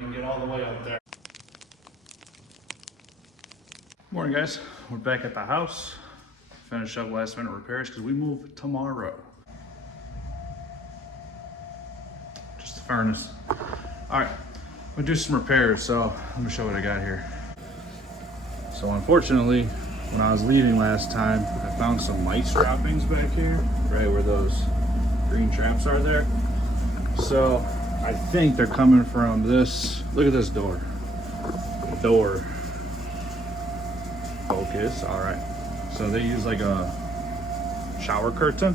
And get all the way up there. Morning guys, we're back at the house. Finish up last minute repairs because we move tomorrow. Just the furnace. All right, we'll do some repairs. So let me show what I got here. So unfortunately, when I was leaving last time, I found some mice droppings back here, right where those green traps are there. So I think they're coming from this. Look at this door. The door. Focus. All right. So they use like a shower curtain.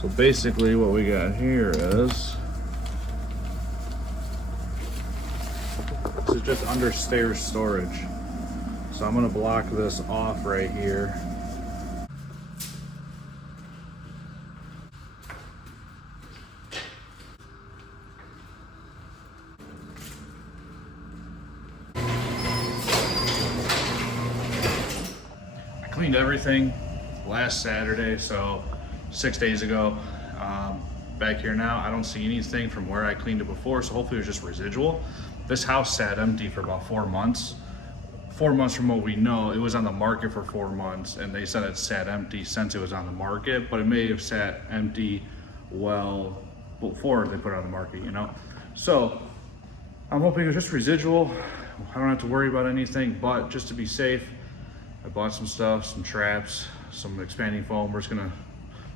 So basically what we got here is, this is just under stairs storage. So I'm gonna block this off right here. I cleaned everything last Saturday, so 6 days ago. Back here now, I don't see anything from where I cleaned it before, so hopefully it was just residual. This house sat empty for about 4 months. 4 months from what we know. It was on the market for 4 months, and they said it sat empty since it was on the market, but it may have sat empty well before they put it on the market, you know? So I'm hoping it's just residual. I don't have to worry about anything, but just to be safe, I bought some stuff, some traps, some expanding foam. We're just gonna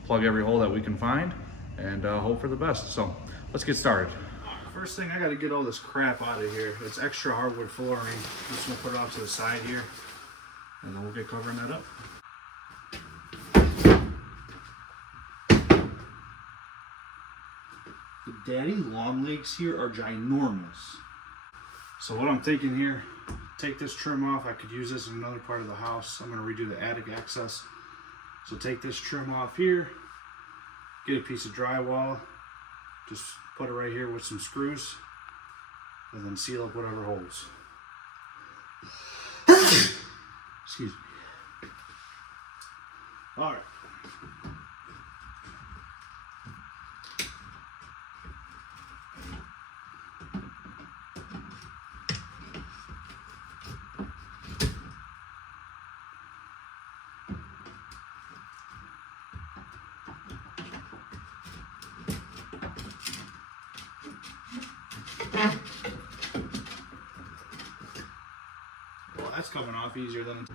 plug every hole that we can find and hope for the best. So let's get started. First thing, I gotta get all this crap out of here. It's extra hardwood flooring. I'm just gonna put it off to the side here, and then we'll get covering that up. The daddy long legs here are ginormous. So what I'm thinking here, take this trim off. I could use this in another part of the house. I'm gonna redo the attic access. So take this trim off here, get a piece of drywall, just put it right here with some screws, and then seal up whatever holes. Excuse me. All right. Well, that's coming off easier than...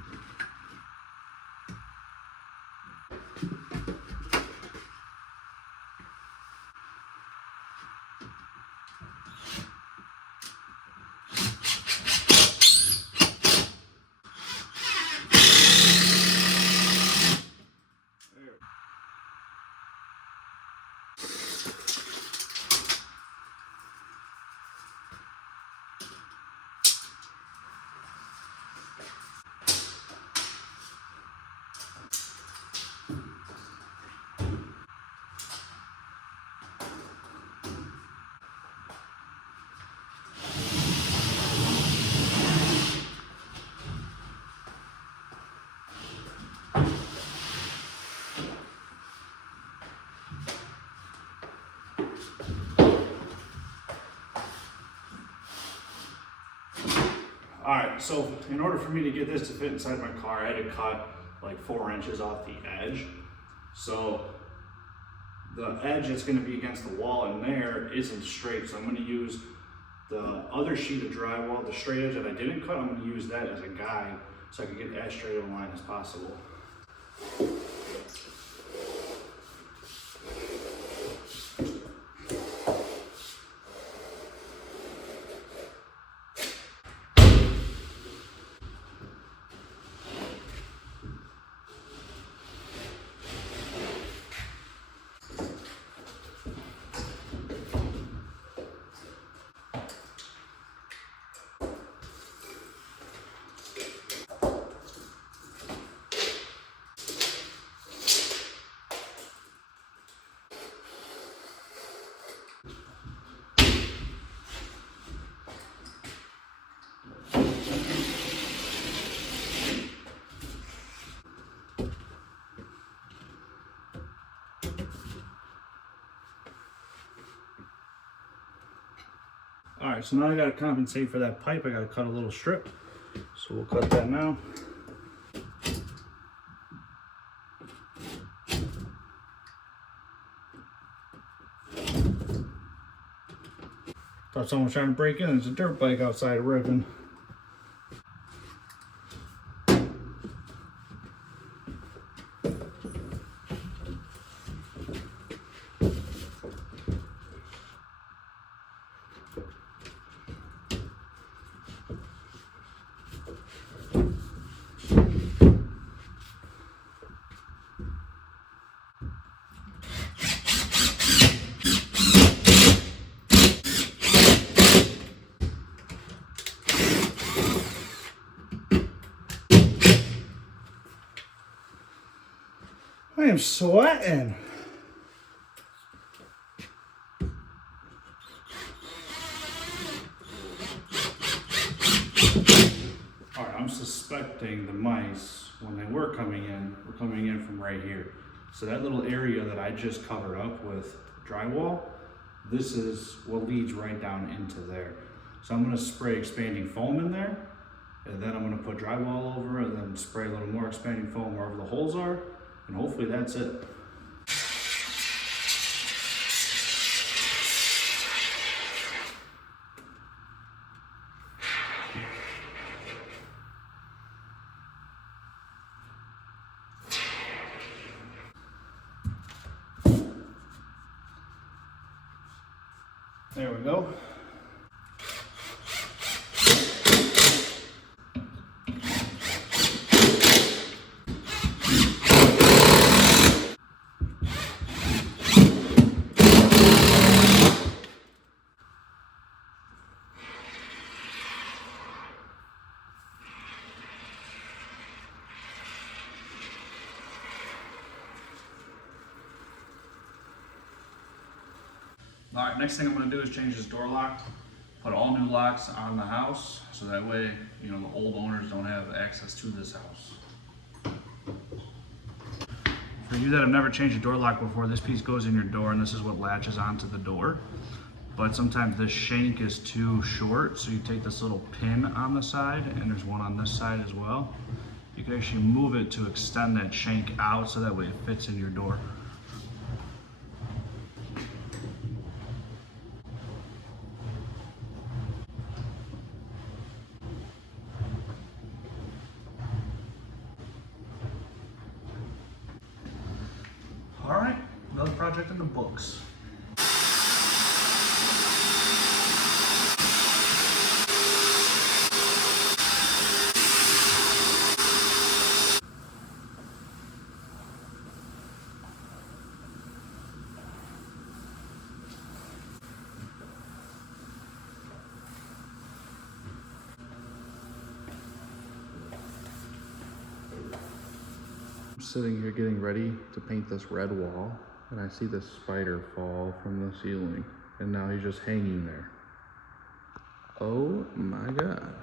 All right, so in order for me to get this to fit inside my car, I had to cut like 4 inches off the edge. So the edge that's gonna be against the wall in there isn't straight. So I'm gonna use the other sheet of drywall, the straight edge that I didn't cut, I'm gonna use that as a guide so I can get as straight of a line as possible. All right, so now I gotta compensate for that pipe. I gotta cut a little strip. So we'll cut that now. Thought someone was trying to break in. There's a dirt bike outside ripping. I am sweating. All right, I'm suspecting the mice, when they were coming in from right here. So that little area that I just covered up with drywall, this is what leads right down into there. So I'm gonna spray expanding foam in there, and then I'm gonna put drywall over it, and then spray a little more expanding foam wherever the holes are, and hopefully that's it. There we go. All right, next thing I'm gonna do is change this door lock, put all new locks on the house, so that way, you know, the old owners don't have access to this house. For you that have never changed a door lock before, this piece goes in your door and this is what latches onto the door. But sometimes this shank is too short, so you take this little pin on the side, and there's one on this side as well. You can actually move it to extend that shank out so that way it fits in your door. All right, another project in the books. I'm sitting here getting ready to paint this red wall, and I see this spider fall from the ceiling, and now he's just hanging there. Oh my God.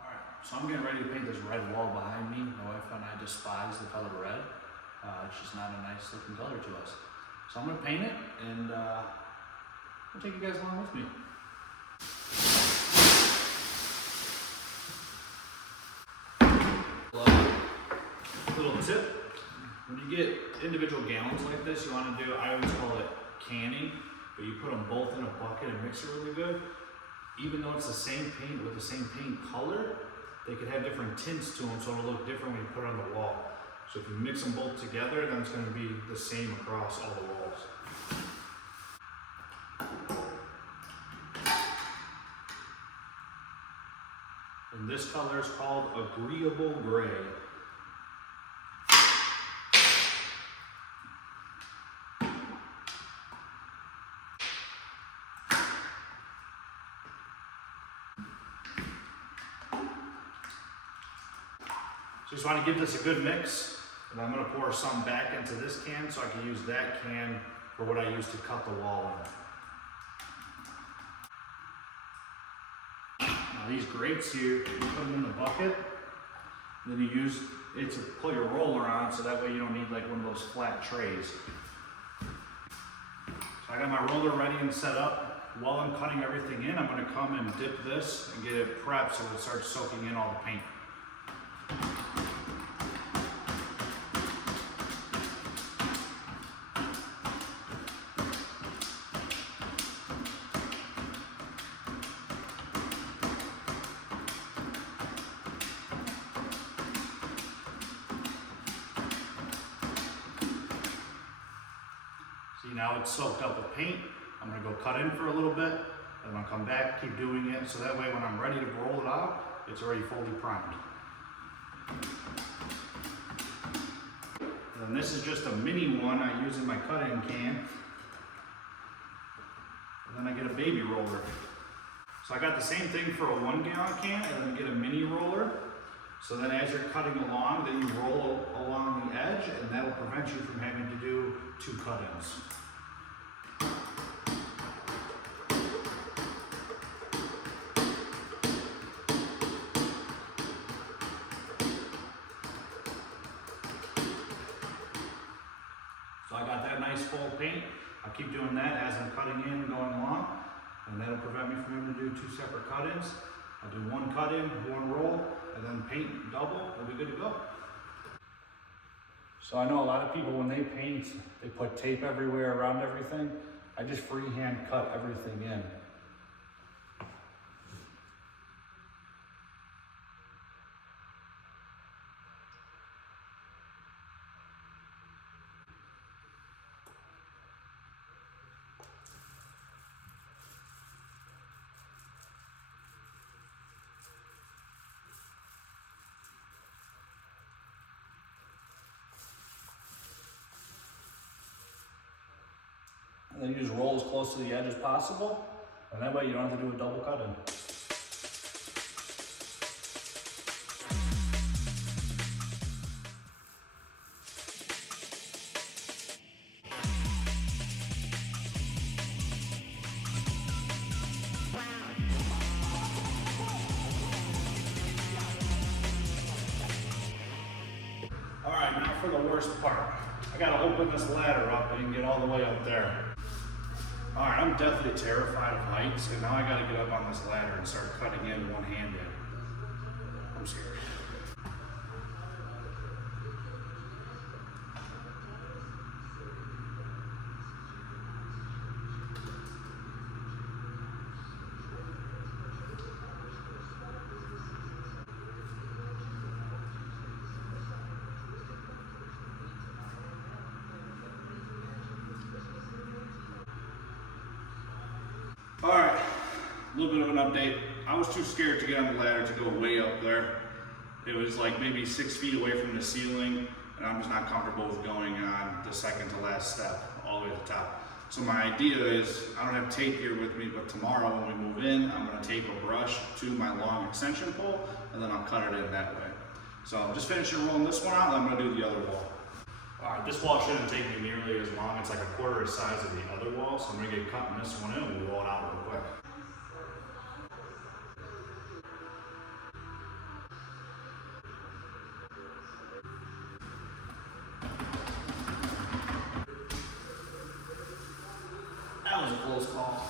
Alright, so I'm getting ready to paint this red wall behind me. My wife and I despise the color red. It's just not a nice looking color to us. So I'm gonna paint it, and I'll take you guys along with me. Little tip, when you get individual gallons like this, you want to do, I always call it canning, but you put them both in a bucket and mix it really good. Even though it's the same paint with the same paint color, they could have different tints to them, so it'll look different when you put it on the wall. So if you mix them both together, then it's going to be the same across all the walls. And this color is called Agreeable Gray. So just want to give this a good mix, and I'm going to pour some back into this can so I can use that can for what I use to cut the wall in. Now these grates here, you put them in the bucket, and then you use it to put your roller on, so that way you don't need like one of those flat trays. So I got my roller ready and set up. while I'm cutting everything in, I'm gonna come and dip this and get it prepped so it starts soaking in all the paint. See, now it's soaked up with paint. I'm gonna go cut in for a little bit, and I'm gonna come back, keep doing it, so that way when I'm ready to roll it out, it's already fully primed. And this is just a mini one I use in my cut-in can. And then I get a baby roller. So I got the same thing for a 1 gallon can, and then get a mini roller. So then as you're cutting along, then you roll along the edge, and that'll prevent you from having to do 2 cut-ins. So I got that nice full paint. I'll keep doing that as I'm cutting in and going along, and that'll prevent me from having to do 2 separate cut-ins. I'll do 1 cut-in, 1 roll, and then paint double, we'll be good to go. So I know a lot of people, when they paint, they put tape everywhere around everything. I just freehand cut everything in. And then you just roll as close to the edge as possible, and that way you don't have to do a double cut in. All right, now for the worst part. I gotta open this ladder up and get all the way up there. All right, I'm definitely terrified of heights, and now I gotta get up on this ladder and start cutting in one-handed. I'm scared. All right, a little bit of an update. I was too scared to get on the ladder to go way up there. It was like maybe 6 feet away from the ceiling, and I'm just not comfortable with going on the second to last step, all the way to the top. So my idea is, I don't have tape here with me, but tomorrow when we move in, I'm gonna tape a brush to my long extension pole, and then I'll cut it in that way. So I'm just finishing rolling this one out, and I'm gonna do the other wall. All right, this wall shouldn't take me nearly as long. It's like a quarter the size of the other wall, so I'm gonna get cutting this one in and we'll roll it out real quick. That was a close call.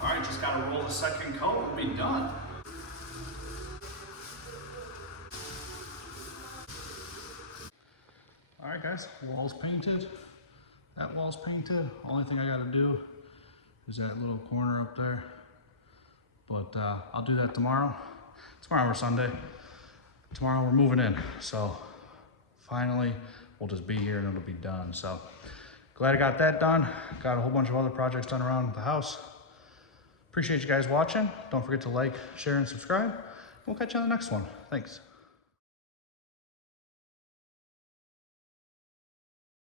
All right, just gotta roll the second coat and be done. All right, guys, wall's painted. That wall's painted. Only thing I gotta do is that little corner up there. But I'll do that tomorrow. Tomorrow or Sunday. Tomorrow we're moving in. So finally, we'll just be here and it'll be done. So glad I got that done. Got a whole bunch of other projects done around the house. Appreciate you guys watching. Don't forget to like, share, and subscribe. We'll catch you on the next one. Thanks.